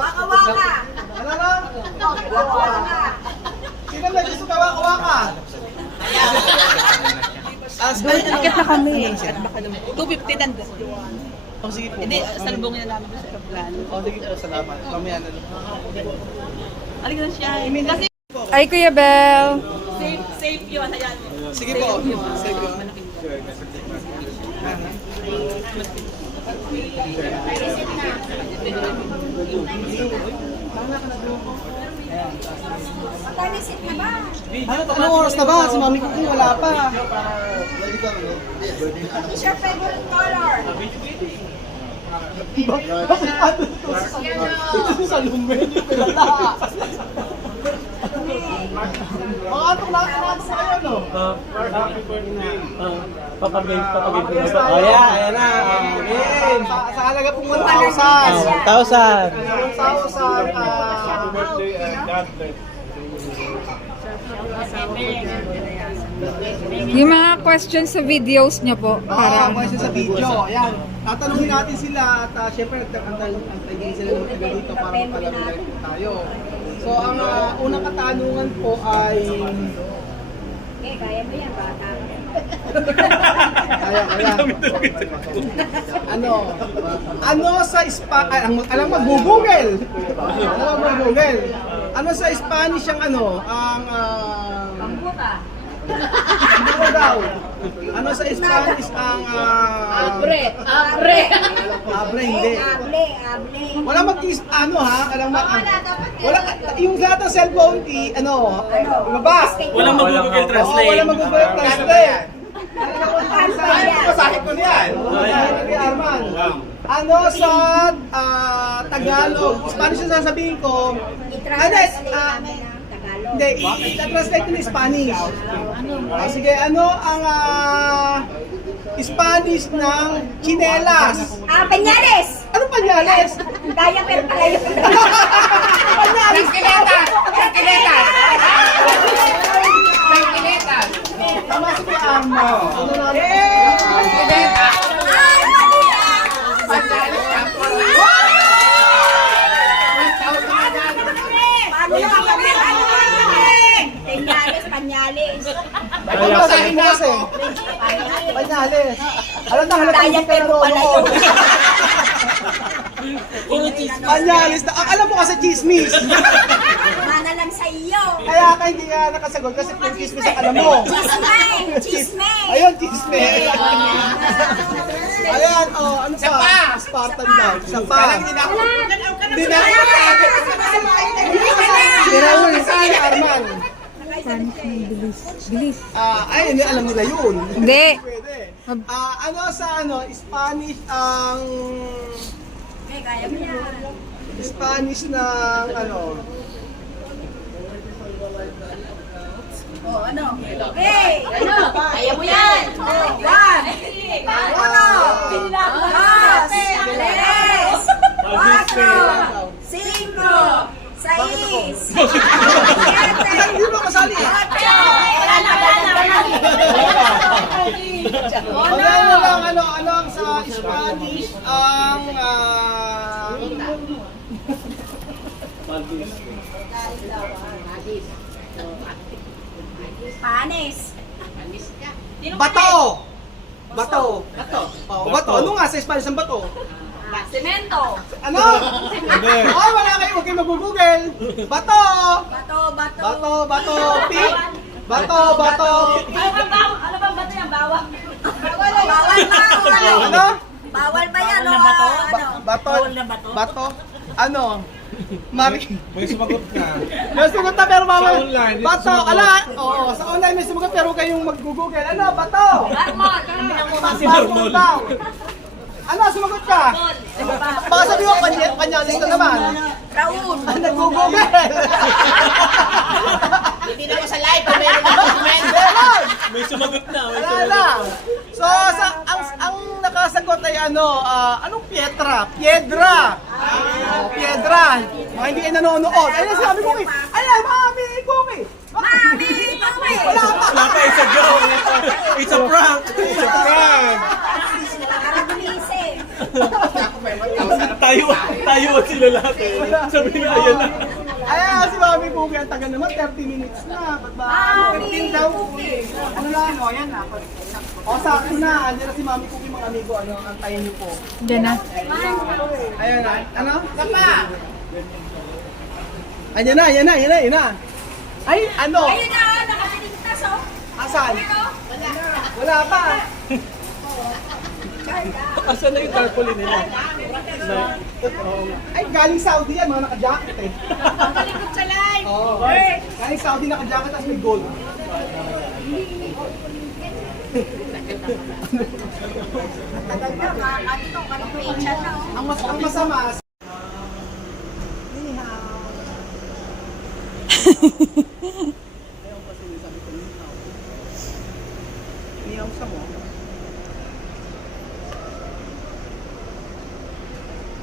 Waka-waka. Ano na? Waka-waka. Sino na gusto ka waka-waka? Akit na kami. 250 dan. Oh, sige po. Hindi, salubungin na namin sa plano. Oh, sige po, salamat. Mamaya na. Alin na siya. Kasi Ay, Kuya Bel. safe yun. Hayaan mo. Sige po. Sige po. Matalisit na ba? Anong oras na ba? Si Mami Kuku wala pa. What's your favorite color? Sa lumen. Mga atok na kayo, no? Papagay ko na. Oh, yeah, ayan na. Ayan. Sa halaga pong 1,000. 1,000. 1,000. Yung mga questions sa videos niya po. Oo, question sa video. Ayan. Tatanungin natin sila at syempre nagtatanong sila ng taga dito para mapalagay po tayo. So, ang unang katanungan po ay... Kaya mo yan, bata. Kaya. Ano sa alam mo, Google. Ano sa Spanish ang Pambuka. ano daw? Ano sa Spanish ang Abre. hindi. Able. Wala alam mo, wala, yung lahat ng cellphone, ibaba. Walang mag-Google Oo, Translate. wala mag-Google Translate. Ano Masahe ko niyan. Arman. Ano sa Tagalog? Spanish ang sasabihin ko. I-translate namin ng Tagalog. Hindi, i-translate ko na Spanish. Sige, ano ang Spanish ng chinelas? Pañales! Ano pañales? Kaya pero pala yun. Pañales! Tama si Kuya Arma. Ano na? Ay, mali ah! Pañales. Pañales kasi. Pañales. Halata Kaya pero pala yun. Pañales. Alam mo kasi chismis. Mana lang sa iyo. Kaya ka hindi ka nakasagot kasi kung chismis ang alam mo. Chisme. Ayun, chismis. Ayan, ano pa? Spartan daw. Isa pa. Hindi na. Tinawag sa Arman. Bilis. Ay, hindi alam nila yun. Hindi. Pwede. Ano sa Spanish ang... Kaya mo yan. Spanish ng Ano? Hey! Kaya mo yan! One! Uno! Dos! Tres! Cuatro! Cinco! Seis! Siete! Hindi mo kasali. Wala na! Ano ang sa Spanish ang... Panis! Bato! Oh, bato. Ano nga sa Spanish ang bato? Semento! Ano? Oh, wala kayo. Huwag kayo mag-google. Bato! Bato. Pig. Bato. Ano bang bato yan? Bawal ba? Ano? Bawal ba yan? Bato. Ano? Mari. May sumagot ka. May sumagot na pero mama. Sa online, dito Bato. sumagot. Oo, sa online may sumagot pero huwag kayong mag-google. Ano? Bato. Marmol! Daw. Ano? Sumagot ka? Baka sabi mo, panyalis ka naman. Raul! Nag-google. Hindi na ako sa live, pa meron na comment. May sumagot na. Wala. So, ang nakasagot ay anong Pietra? Piedra. Piedra. Mga hindi kayo nanonood. Ayun, sabi ko, ayan, Mami, Cookie. Mami! Mami! Wala pa. Wala pa, it's a joke. It's a prank. It's a prank. Para gumising. Tayo sila lahat eh. Sabi na, ayan na. Ayan, si Mami Cookie, ang tagal naman, 30 minutes na. Ba't ba? 15 daw. Ano lang, o, yan na. O, sakto na. Andiyan na si Mami Cookie, mga amigo. Ano, antayin niyo po. Diyan na. Ayan na. Ano? Kapa! Ayan na, ayan na, ayan na, ayan na. Ay, ano? Ayun na, nakasiligtas oh. Asan? Wala pa. Asan na yung tarpaulin nila? Ay, galing Saudi yan, mga naka-jacket eh. Pagkalikot sa live. Oo. Galing Saudi naka-jacket tapos may gold. Tagal na, ano, kanipichan na oh. Ang masama, Niyaw sa mo.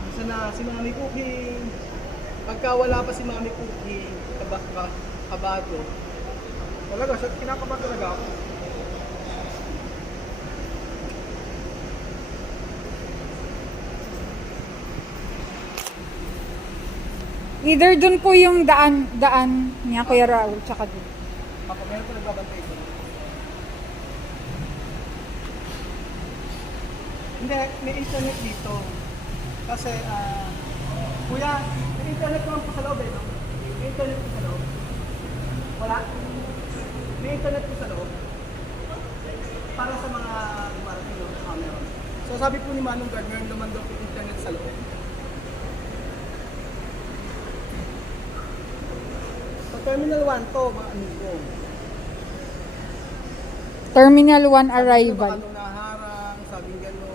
Isa na si Mami Cookie. Pagka wala pa si Mami Cookie, kabado. Talaga, siya kinakabahan talaga ako. Either dun po yung daan niya, Kuya Raul, tsaka dun. Papa, meron pa nagbabantay ko. Hindi, may internet dito. Kasi, kuya, may internet naman po sa loob eh, no? May internet po sa loob. Wala? May internet po sa loob. Para sa mga marami, no? Meron. So sabi po ni Manong Guard, meron naman daw po internet sa loob. Sa Terminal 1 to, mga amigo. Terminal 1 arrival. Baka nung naharang, sabing gano'n.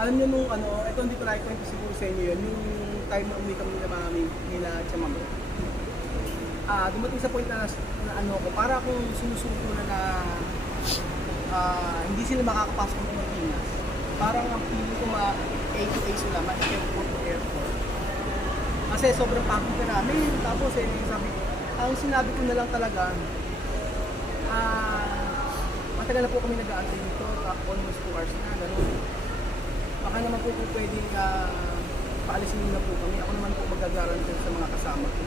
Alam niyo nung ano, ito hindi ko na-kwento siguro sa inyo yun, yung time na umuwi kami na mami nila Chamamo. Dumating sa point na ano ko, para akong sinusuko na hindi sila makakapasok ng Pilipinas. Parang ang feeling ko A to A sila, ma-airport to airport. Kasi sobrang pagod na namin. Tapos ang sinabi ko na lang talaga, matagal na po kami nag-aantay dito, almost 2 hours na, gano'n. Baka naman po kung pwedeng paalisin nyo na po kami. Ako naman po mag-guarantee sa mga kasama ko.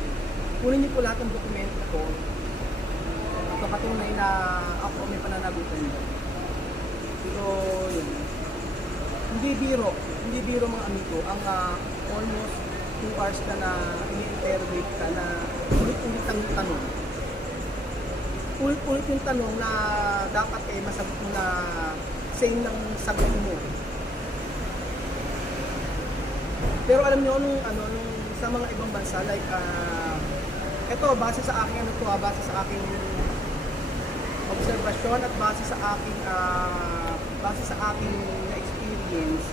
Kunin niyo po lahat ng dokumento ko. Patunay na ako may pananagutan niyo. So, yun. Hindi biro mga amigo. Ang almost 2 hours ka na ini-interrogate ka na ulit-ulit ang tanong. Ulit-ulit yung tanong na dapat masagot mo na same ng sagot mo. Pero alam niyo nung sa mga ibang bansa like ito base sa aking base sa aking obserbasyon at base sa aking na experience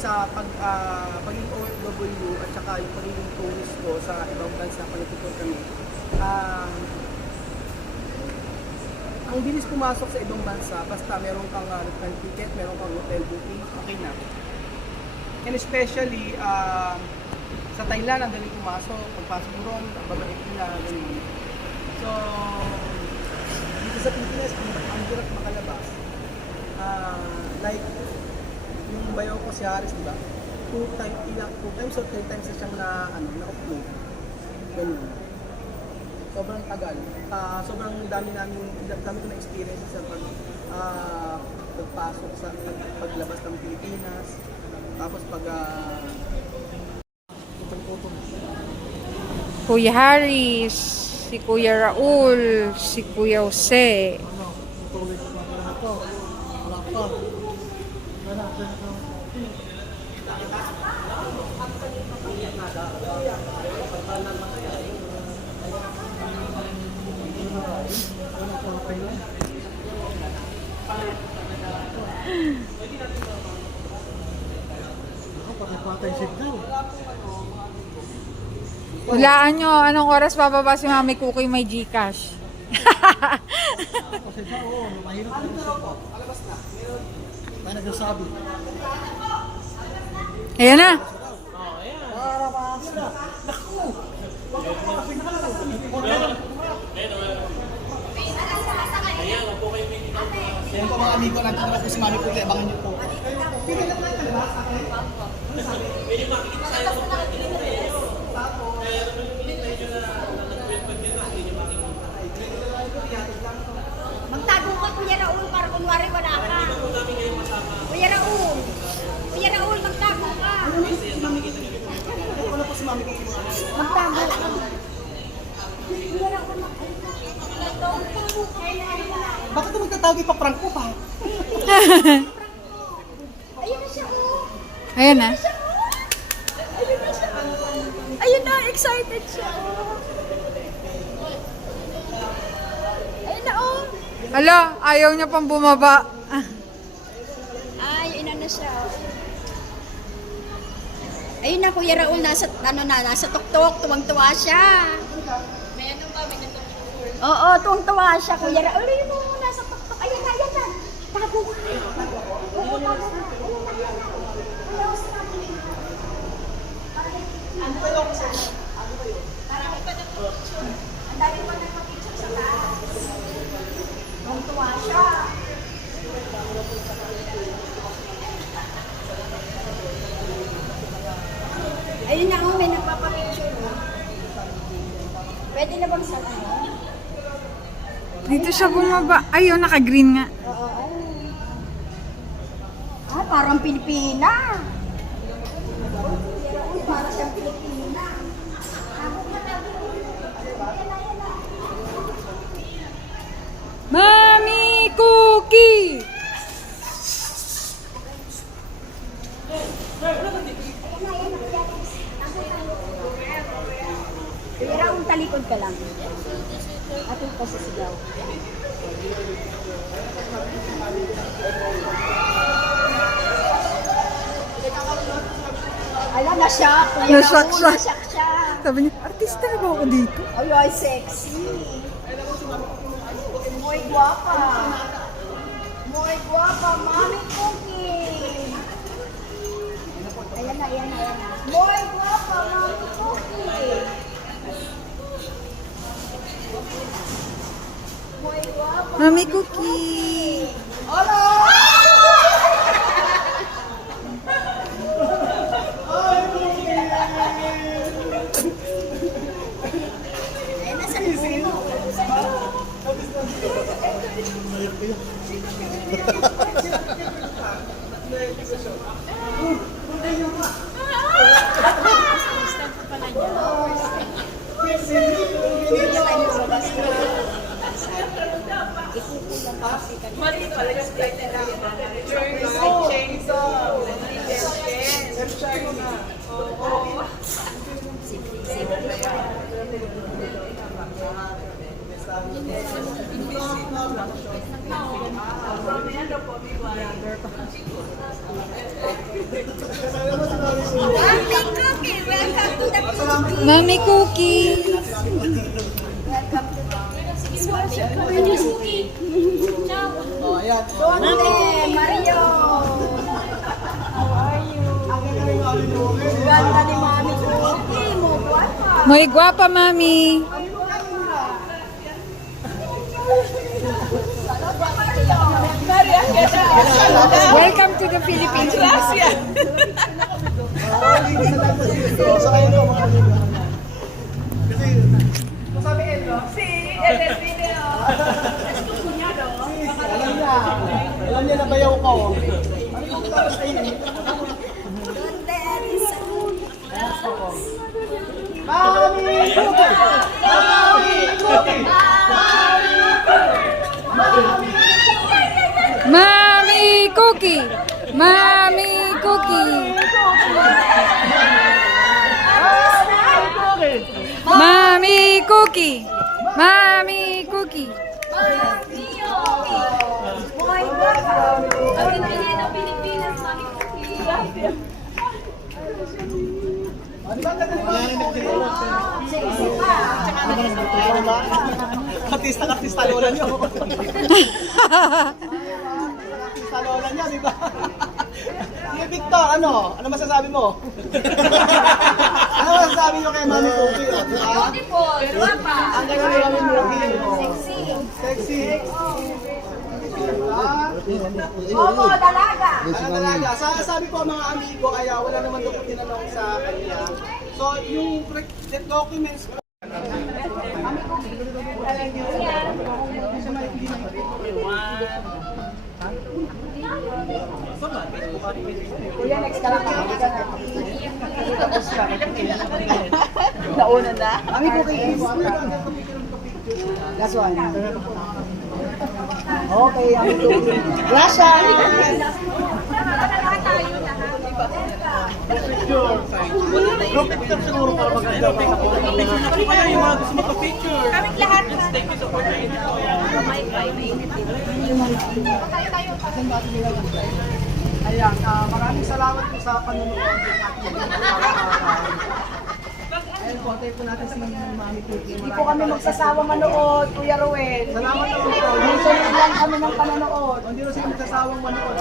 sa pagiging OFW at saka yung pagiging tourist ko sa ibang bansa pag nagtuturo kami. Ang bilis pumasok sa ibang bansa basta meron kang return ticket, meron kang hotel booking, okay na. And especially sa Thailand, ang daling pumasok, pagpasok mo ron, babalik nila, ganun. So, dito sa Pilipinas, ang hirap makalabas. Like, yung bayaw ko si Haris, di ba? 2 times or 3 times na siyang na-upload. Ganun. Sobrang tagal. Sobrang dami ko na experience sa pagpasok sa paglabas ng Pilipinas. Tapos Kuya Haris, si Kuya Raul, si Kuya Jose. Hulaan nyo, anong oras bababa si Mami Cookie may Gcash? May nagsasabi. Ayan na. Yan po mga amigo, nandito na po si Mami Puti. Abangan niyo po. Magtago ka, Kuya Raul, para kunwari wala ka. Kuya Raul. Kuya Raul, magtago ka. Wala po si Mami Puti. Magtago ka. Kuya Raul, magtago ka. Bakit naman tatawag ipaprank ko pa? Ayun na siya, oh. Ayan na. Ayun na siya. Ayun na, excited siya, oh. Ayun na, oh. Ala, ayaw niya pang bumaba. Ay, ayun na siya. Ayun na, Kuya Raul, nasa tuktok, tuwang-tuwa siya. May ano ba, may nagtutok? Oo, tuwang-tuwa siya, Kuya Raul. Ayun mo, nasa tuktok. Ayan na, ayan na. Tago ka. Oo, tago ka. Ayan na, ayan na. Ayaw sa namin. Ano ba yung parang iba na picture. Ang dami pa nagpa-picture sa taas. Tuwang-tuwa siya. Ayun na, oh, may nagpapapicture. Oh. Pwede na bang sa ano? Dito siya bumaba. Ayun, naka-green nga. Oo, ayun. Ah, parang Pilipina. Uy, parang siyang Pilipina. Ako ka na. Ayan na, ayan na. Mami Cookie! Kuya Raul, talikod ka lang. Ato pa sa sigaw. Alam na siya, Kuya Na-shock Raul, siya. na-shock siya. Sabi niya, artista na ba ako dito? Ay, ay, sexy. Muy guapa. Muy guapa, Mami Cookie. Ayan na, ayan na, ayan na. Muy guapa, Mami Cookie. Muy guapa. Mami Cookie! Ayan na, sa puno. Mami Cookie, welcome to the Philippines. Mami Cookie! Welcome to the Cookie. Oh, ayan. Donde, Mario. How are you? Ganda ni Mami Cookie mo, guapa. Muy guapa, Mami! Welcome to the Philippines. Gracias. So, kayo no, mga amigo. Si el video. Alam niya na bayaw ko. Donde, Elisa. Mami Cookie! Mami Cookie! Mami Cookie! Mami Cookie! Mami Cookie! Mami Cookie! Muy guapa. Ang pinili ng Pilipinas, Mami Cookie. Sexy pa. Artista lola niyo. Artista lola niya, di ba? Hey, Victor, ano? Ano masasabi mo? Ano masasabi mo kay Mami Cookie? Beautiful. Guwapa. Ang ganda ni Mami Cookie. Sexy. Opo, dalaga. Ano talaga? Sabi ko mga amigo ay wala naman daw tinanong sa kanya. So, yung documents po. Kuya, next ka lang. Nauna na. Mami Cookie is Last one. Okay, Mami Cookie. Gracias. group picture siguro para maganda. Kaya yung mga gusto magpa-picture. Kaming lahat. Let's take this opportunity. Ayan, maraming salamat po sa panonood ng ating video. Ayun po, tayo po natin si Mami Cookie. Hindi po kami magsasawa manood, Kuya Ruel. Salamat po. Minsan lang kami ng panonood. Hindi na sila magsasawang manood.